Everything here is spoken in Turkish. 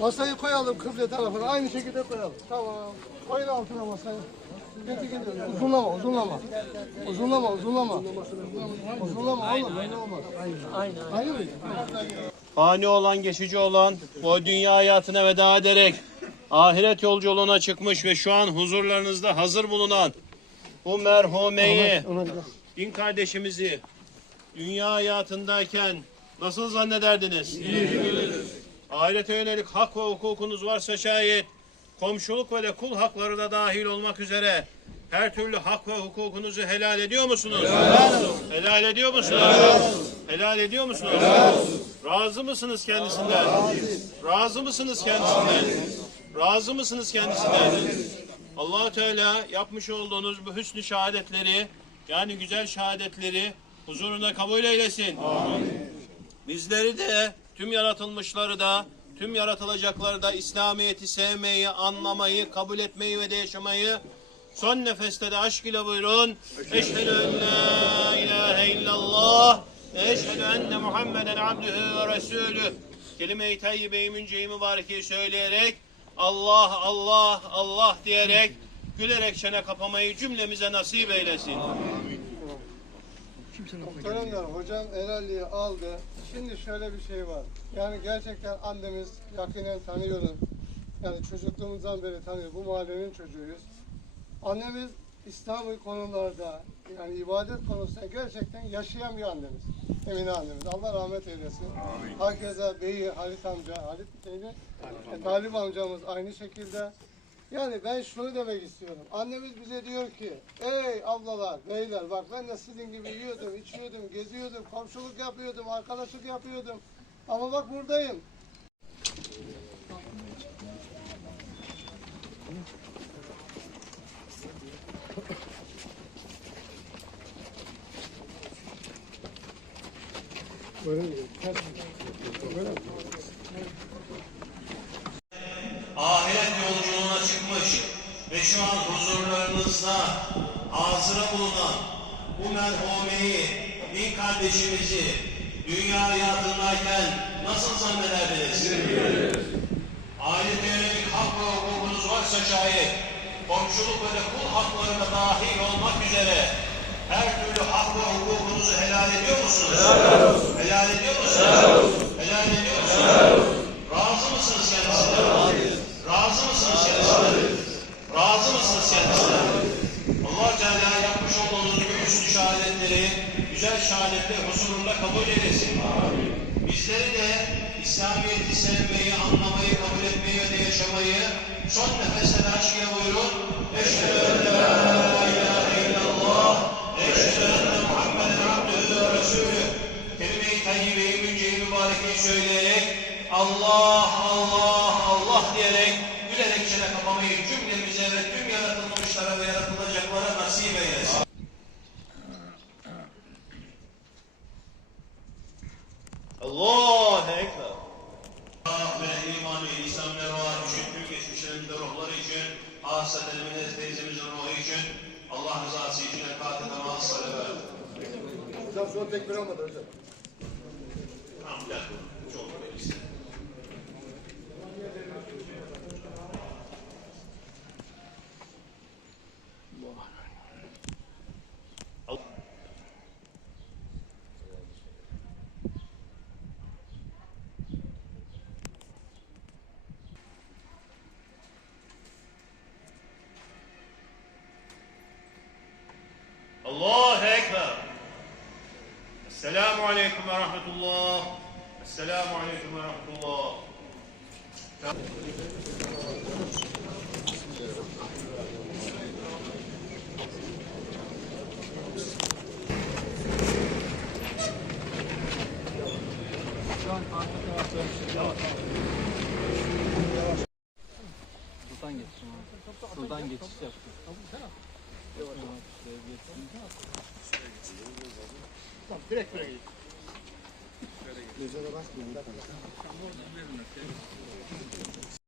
Masayı koyalım kıble tarafına. Aynı şekilde koyalım. Tamam. Koyun altına masayı. Getir getir. Uzunlama, uzunlama. Uzunlama, uzunlama. Uzunlama oğlum. Aynı. Aynı mı? Fani olan, geçici olan, bu dünya hayatına veda ederek ahiret yolculuğuna çıkmış ve şu an huzurlarınızda hazır bulunan bu merhumeyi, din kardeşimizi dünya hayatındayken nasıl zannederdiniz? Ahirete yönelik hak ve hukukunuz varsa şayet komşuluk ve de kul hakları da dahil olmak üzere her türlü hak ve hukukunuzu helal ediyor musunuz? Helal ediyor musunuz? Helal ediyor musunuz? Razı mısınız kendisinden? Razı mısınız kendisinden? Razı mısınız kendisinden? allah Teala yapmış olduğunuz bu hüsnü şehadetleri yani güzel şehadetleri huzurunda kabul eylesin. Bizleri de tüm yaratılmışları da tüm yaratılacakları da İslamiyet'i sevmeyi, anlamayı, kabul etmeyi ve de yaşamayı son nefeste de aşk ile buyurun. Eşhedü en la ilahe illallah ve eşhedü enne Muhammeden abdühü ve resulü. Kelime-i tayyibe-i münce-i mübarekeyi söyleyerek Allah, Allah, Allah diyerek gülerek çene kapamayı cümlemize nasip eylesin. Muhteremler hocam helalliği aldı. Şimdi şöyle bir şey var. Yani gerçekten annemiz yakinen tanıyorum. Yani çocukluğumuzdan beri tanıyor. Bu mahallenin çocuğuyuz. Annemiz İslam konularda yani ibadet konusunda gerçekten yaşayan bir annemiz. Emine annemiz. Allah rahmet eylesin. Herkese beyi Halit amca, Halit neydi? E, Talip amcamız aynı şekilde. Yani ben şunu demek istiyorum. Annemiz bize diyor ki, ey ablalar, beyler bak ben de sizin gibi yiyordum, içiyordum, geziyordum, komşuluk yapıyordum, arkadaşlık yapıyordum. Ama bak buradayım. ahiret yolculuğuna çıkmış ve şu an huzurlarınızda hazıra bulunan bu merhumeyi, din kardeşimizi dünya hayatındayken nasıl zannederdiniz? Ahirete yönelik hak ve hukukunuz varsa şayet komşuluk ve de kul haklarına dahil olmak üzere her türlü hak ve hukukunuzu helal ediyor musunuz? Helal ediyor musunuz? Helal ediyor musunuz? Razı mısınız kendisinden? Razı mısınız kendisinden? Razı mısınız kendisinden? Bu üstü şehadetleri, güzel şehadetleri huzurunda kabul eylesin. Bizleri de İslamiyet'i sevmeyi, anlamayı, kabul etmeyi ve yaşamayı son nefeste de aşk ile buyurun. Eşhedü en la ilahe illallah eşhedü enne Muhammeden abdühü ve resulü. Kelime-i tayyibe-i münce-i mübarekeyi söyleyerek Allah, Allah, Allah diyerek gülerek çene kapamayı cümlemize ve tüm yaratılmışlara ve yaratılacaklara nasip eylesin. Allahu Ekber. Allah ve iman ve İslam ve ruha için, tüm geçmişlerin de ruhları için, hasret elimine teyzemizin ruhu için, Allah rızası için el Fatiha namaz salavat. Hocam son tekbir olmadı hocam. Tamam gel. Allahu Ekber. Esselamu Aleyküm ve Rahmetullah. Esselamu Aleyküm ve Rahmetullah. Buradan geçeceğim abi. Şuradan geçiş yaptım. Yavaş şuraya geçeyim. Direkt buraya git.